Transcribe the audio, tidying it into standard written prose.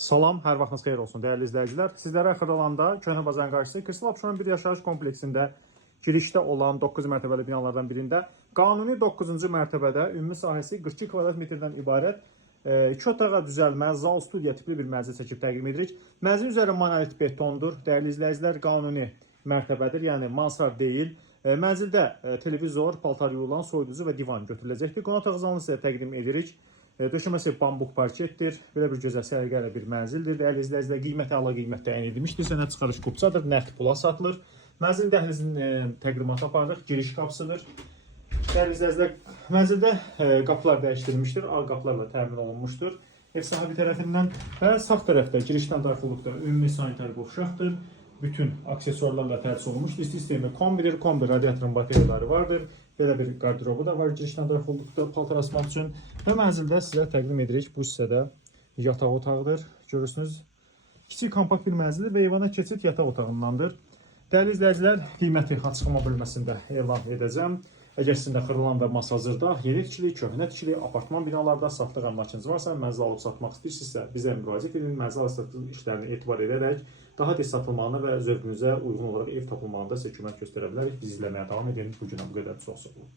Salam, hər vaxtınız xeyir olsun dəyərli izləyicilər. Sizlərə Xırdalanda Köhnə Bazarın qarşısı Kristal Abşeron bir yaşayış kompleksində girişdə olan 9 mərtəbəli binalardan birində qanuni 9-cu mərtəbədə ümumi sahəsi 42 kvadrat metrdən ibarət 2 otağa düzəlmə, zal, studiya tipli bir mənzil çəkib təqdim edirik. Mənzilin üzəri monolit betondur. Dəyərli izləyicilər, qanuni mərtəbədir, yəni mansard deyil. Mənzildə televizor, paltar yuyulan, soyuducu və divan götürüləcəkdir. Qonaq otaq zalını sizə təqdim edirik. Döşəməsi bambuq parketdir. Belə bir gözəl səliqəli bir mənzildir. Dəyərli izləyicilər, qiyməti əla qiymət təyin edilmişdir. Sənəd çıxarış kupçadır, nəqd pula satılır. Mənzilin dəhlizinin təqdimatı aparırıq, giriş qapısıdır. Dəyərli izləyicilər, mənzildə qapılar dəyişdirilmişdir, ağ qapılarla təmin olunmuşdur. Ev sahibi tərəfindən və sağ tərəfdə girişdən daxil olduqda ümumi sanitar qovşaqdır. Bütün aksesuarlarla tərtib olunmuşdur. İsti sistemi kombidir, kombi radiatorun bateriyaları vardır. Belə bir qardırobu da var girişdən daxil olduqda paltar asmaq üçün. Və mənzildə sizə təqdim edirik. Bu hissədə yataq otağıdır. Görürsünüz, kiçik kompakt bir mənzildir və eyvana keçid yataq otağındandır. Dəyərli izləyicilər, qiyməti açıqlama bölməsində elan edəcəm. Əgər sizin də Xırdalanda mas hazırda, yeni tikili, köhnə tikili, apartman binalarda satlıq əmlakınız varsa, mənzil alıb satmaq istəyirsinizsə, bizə müraciət edin. Mənzil alıb satılıq işlərini etibar edərək daha tez satılmağını və zövqünüzə uyğun olaraq ev tapılmağında sizə kömək göstərə bilərik. Biz izləməyə davam edin. Bu günə bu qədər. Çox sağ olun.